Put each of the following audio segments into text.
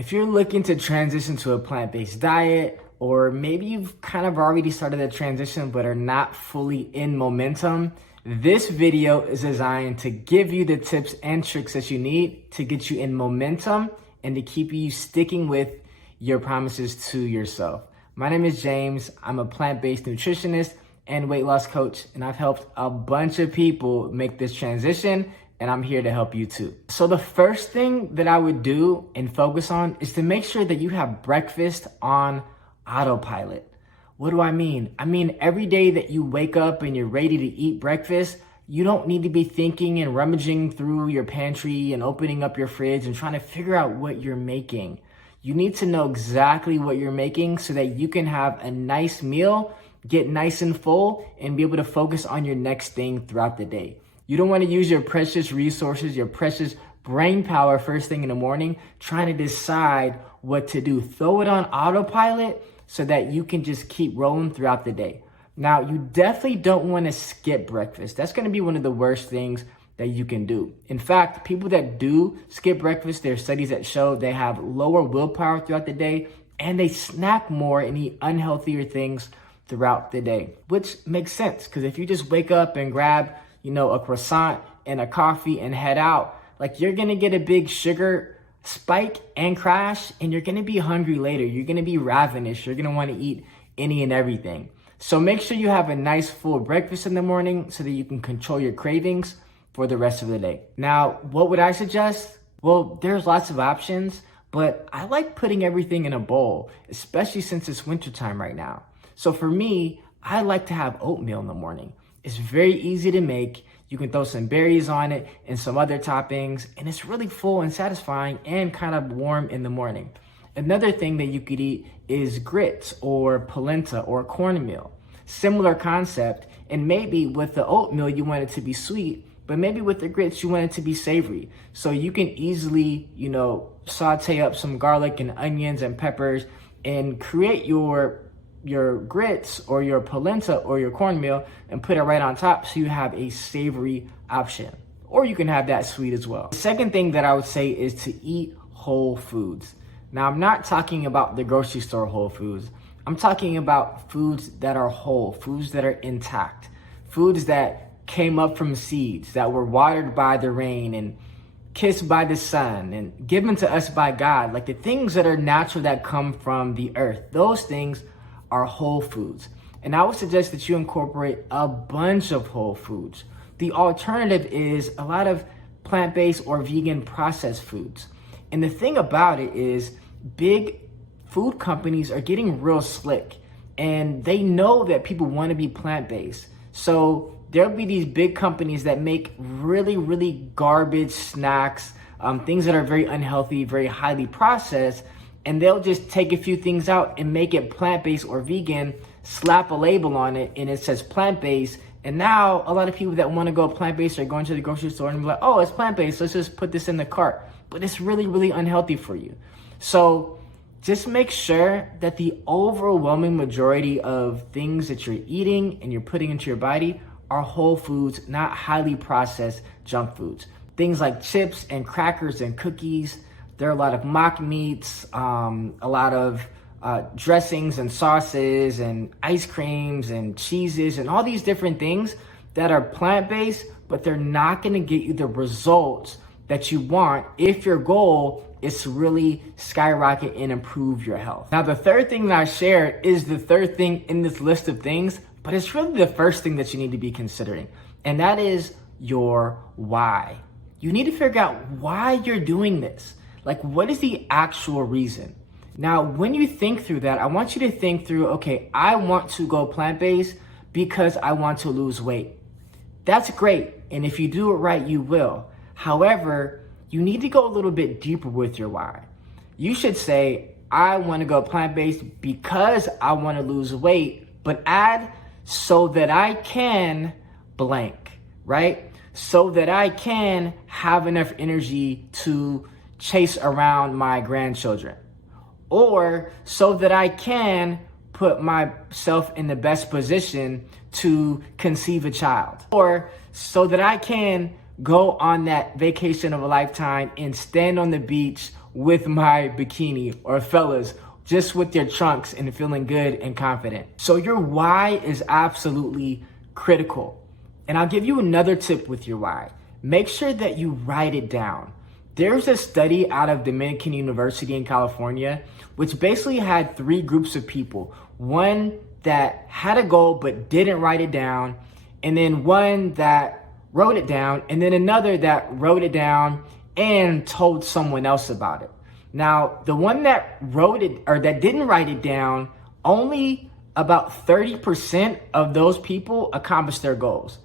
If you're looking to transition to a plant-based diet, or maybe you've kind of already started the transition but are not fully in momentum, this video is designed to give you the tips and tricks that you need to get you in momentum and to keep you sticking with your promises to yourself. My name is James. I'm a plant-based nutritionist and weight loss coach, and I've helped a bunch of people make this transition, and I'm here to help you too. So the first thing that I would do and focus on is to make sure that you have breakfast on autopilot. What do I mean? I mean, every day that you wake up and you're ready to eat breakfast, you don't need to be thinking and rummaging through your pantry and opening up your fridge and trying to figure out what you're making. You need to know exactly what you're making so that you can have a nice meal, get nice and full, and be able to focus on your next thing throughout the day. You don't want to use your precious resources, your precious brain power first thing in the morning, trying to decide what to do. Throw it on autopilot so that you can just keep rolling throughout the day. Now, you definitely don't want to skip breakfast. That's going to be one of the worst things that you can do. In fact, people that do skip breakfast, there are studies that show they have lower willpower throughout the day and they snack more and eat unhealthier things throughout the day, which makes sense because if you just wake up and grab a croissant and a coffee and head out, like you're gonna get a big sugar spike and crash, and you're gonna be hungry later. You're gonna be ravenous. You're gonna wanna eat any and everything. So make sure you have a nice full breakfast in the morning so that you can control your cravings for the rest of the day. Now, what would I suggest? Well, there's lots of options, but I like putting everything in a bowl, especially since it's wintertime right now. So for me, I like to have oatmeal in the morning. It's very easy to make. You can throw some berries on it and some other toppings, and it's really full and satisfying and kind of warm in the morning. Another thing that you could eat is grits or polenta or cornmeal. Similar concept, and maybe with the oatmeal you want it to be sweet, but maybe with the grits you want it to be savory. So you can easily, saute up some garlic and onions and peppers and create your grits or your polenta or your cornmeal and put it right on top so you have a savory option. Or you can have that sweet as well. The second thing that I would say is to eat whole foods. Now, I'm not talking about the grocery store whole foods. I'm talking about foods that are whole, foods that are intact, foods that came up from seeds, that were watered by the rain and kissed by the sun and given to us by God. Like the things that are natural that come from the earth, those things are whole foods. And I would suggest that you incorporate a bunch of whole foods. The alternative is a lot of plant-based or vegan processed foods. And the thing about it is big food companies are getting real slick and they know that people want to be plant-based. So there'll be these big companies that make really, really garbage snacks, things that are very unhealthy, very highly processed, and they'll just take a few things out and make it plant-based or vegan, slap a label on it, and it says plant-based. And now a lot of people that want to go plant-based are going to the grocery store and be like, oh, it's plant-based, let's just put this in the cart. But it's really, really unhealthy for you. So just make sure that the overwhelming majority of things that you're eating and you're putting into your body are whole foods, not highly processed junk foods. Things like chips and crackers and cookies. There are a lot of mock meats, a lot of dressings and sauces and ice creams and cheeses and all these different things that are plant-based, but they're not gonna get you the results that you want if your goal is to really skyrocket and improve your health. Now, the third thing that I shared is the third thing in this list of things, but it's really the first thing that you need to be considering, and that is your why. You need to figure out why you're doing this. Like, what is the actual reason? Now, when you think through that, I want you to think through, okay, I want to go plant-based because I want to lose weight. That's great. And if you do it right, you will. However, you need to go a little bit deeper with your why. You should say, I want to go plant-based because I want to lose weight, but add so that I can blank, right? So that I can have enough energy to chase around my grandchildren, or so that I can put myself in the best position to conceive a child, or so that I can go on that vacation of a lifetime and stand on the beach with my bikini, or fellas, just with your trunks and feeling good and confident. So your why is absolutely critical. And I'll give you another tip with your why. Make sure that you write it down. There's a study out of Dominican University in California, which basically had 3 groups of people. One that had a goal but didn't write it down, and then one that wrote it down, and then another that wrote it down and told someone else about it. Now, the one that wrote it, or that didn't write it down, only about 30% of those people accomplished their goals.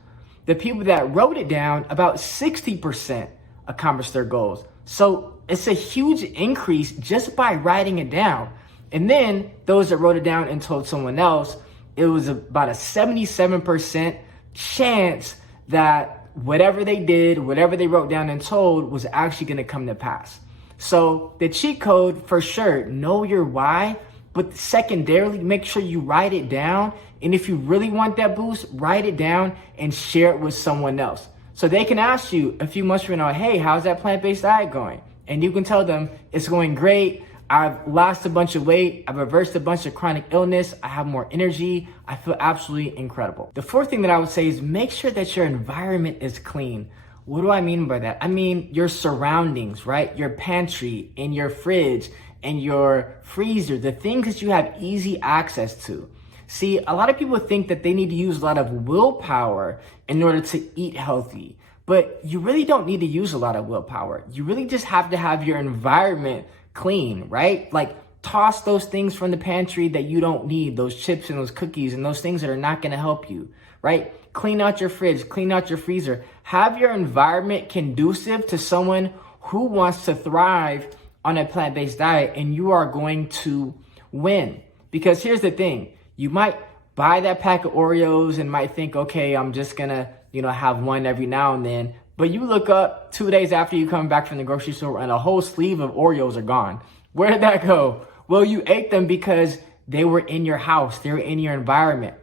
The people that wrote it down, about 60% accomplished their goals. So it's a huge increase just by writing it down. And then those that wrote it down and told someone else, it was about a 77% chance that whatever they did, whatever they wrote down and told, was actually going to come to pass. So the cheat code, for sure, know your why, but secondarily, make sure you write it down. And if you really want that boost, write it down and share it with someone else. So they can ask you a few months from now, hey, how's that plant-based diet going? And you can tell them, it's going great. I've lost a bunch of weight. I've reversed a bunch of chronic illness. I have more energy. I feel absolutely incredible. The 4th thing that I would say is make sure that your environment is clean. What do I mean by that? I mean your surroundings, right? Your pantry and your fridge and your freezer, the things that you have easy access to. See, a lot of people think that they need to use a lot of willpower in order to eat healthy, but you really don't need to use a lot of willpower. You really just have to have your environment clean, right? Like toss those things from the pantry that you don't need, those chips and those cookies and those things that are not going to help you, right? Clean out your fridge, clean out your freezer. Have your environment conducive to someone who wants to thrive on a plant-based diet, and you are going to win. Because here's the thing, you might buy that pack of Oreos and might think, okay, I'm just gonna, have one every now and then. But you look up 2 days after you come back from the grocery store and a whole sleeve of Oreos are gone. Where did that go? Well, you ate them because they were in your house. They were in your environment.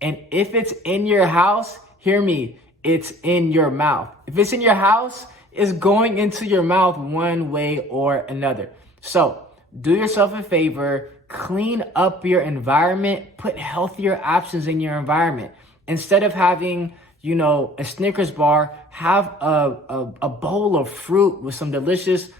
And if it's in your house, hear me, it's in your mouth. If it's in your house, it's going into your mouth one way or another. So do yourself a favor, clean up your environment, put healthier options in your environment. Instead of having, a Snickers bar, have a bowl of fruit with some delicious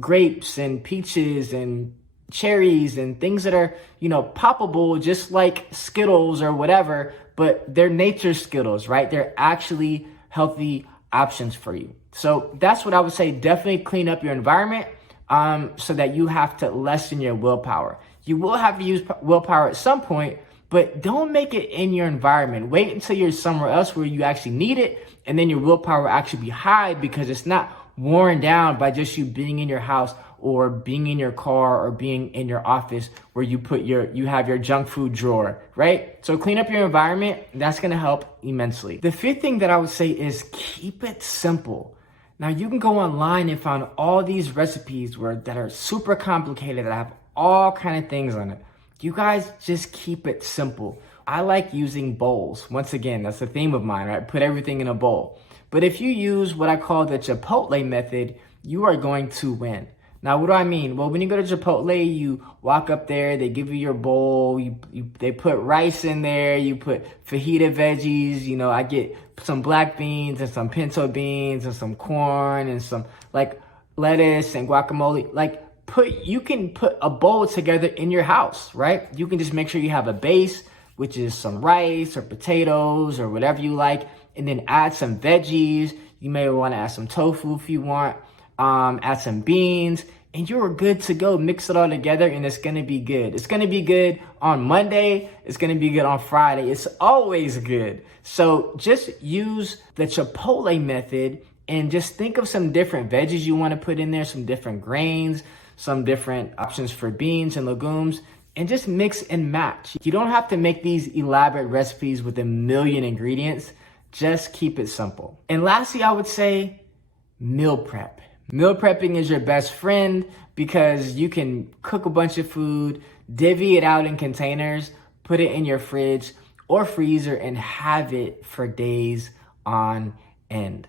grapes and peaches and cherries and things that are, poppable, just like Skittles or whatever, but they're nature Skittles, right? They're actually healthy options for you. So that's what I would say. Definitely clean up your environment so that you have to lessen your willpower. You will have to use willpower at some point, but don't make it in your environment. Wait until you're somewhere else where you actually need it, and then your willpower will actually be high because it's not worn down by just you being in your house or being in your car or being in your office where you have your junk food drawer, right? So clean up your environment. That's going to help immensely. The 5th thing that I would say is keep it simple. Now you can go online and find all these recipes that are super complicated, that have all kind of things on it. You guys just keep it simple. I like using bowls. Once again, that's the theme of mine, right? Put everything in a bowl. But if you use what I call the Chipotle method, you are going to win. Now, what do I mean? Well, when you go to Chipotle, you walk up there, they give you your bowl, they put rice in there, you put fajita veggies, I get some black beans and some pinto beans and some corn and some lettuce and guacamole. You can put a bowl together in your house, right? You can just make sure you have a base, which is some rice or potatoes or whatever you like, and then add some veggies. You may want to add some tofu if you want. Add some beans, and you're good to go. Mix it all together, and it's going to be good. It's going to be good on Monday. It's going to be good on Friday. It's always good. So just use the Chipotle method and just think of some different veggies you want to put in there, some different grains, some different options for beans and legumes, and just mix and match. You don't have to make these elaborate recipes with a million ingredients. Just keep it simple. And lastly, I would say meal prep. Meal prepping is your best friend because you can cook a bunch of food, divvy it out in containers, put it in your fridge or freezer, and have it for days on end.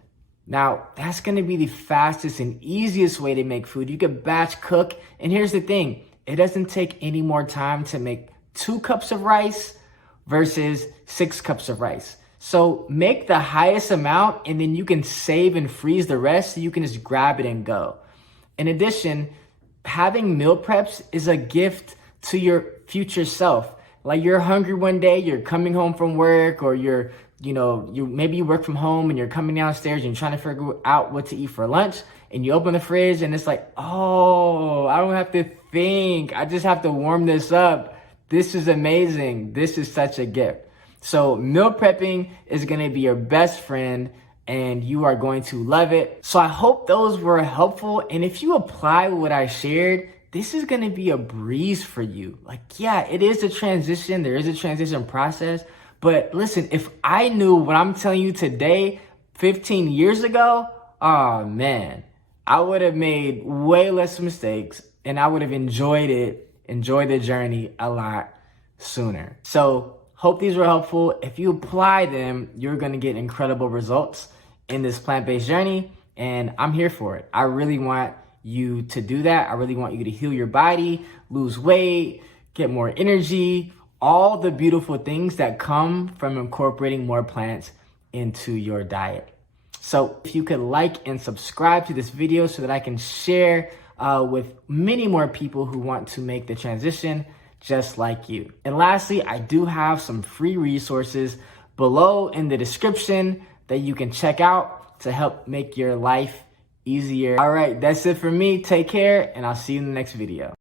Now, that's gonna be the fastest and easiest way to make food. You could batch cook, and here's the thing, it doesn't take any more time to make 2 cups of rice versus 6 cups of rice. So make the highest amount, and then you can save and freeze the rest so you can just grab it and go. In addition, having meal preps is a gift to your future self. Like you're hungry one day, you're coming home from work, or maybe you work from home and you're coming downstairs and you're trying to figure out what to eat for lunch, and you open the fridge and it's like, oh, I don't have to think. I just have to warm this up. This is amazing. This is such a gift. So meal prepping is gonna be your best friend, and you are going to love it. So I hope those were helpful. And if you apply what I shared, this is gonna be a breeze for you. Like, yeah, it is a transition. There is a transition process. But listen, if I knew what I'm telling you today, 15 years ago, oh man, I would have made way less mistakes, and I would have enjoyed the journey a lot sooner. So hope these were helpful. If you apply them, you're gonna get incredible results in this plant-based journey, and I'm here for it. I really want you to do that. I really want you to heal your body, lose weight, get more energy, all the beautiful things that come from incorporating more plants into your diet. So if you could like and subscribe to this video so that I can share with many more people who want to make the transition just like you. And lastly, I do have some free resources below in the description that you can check out to help make your life easier. All right, that's it for me. Take care, and I'll see you in the next video.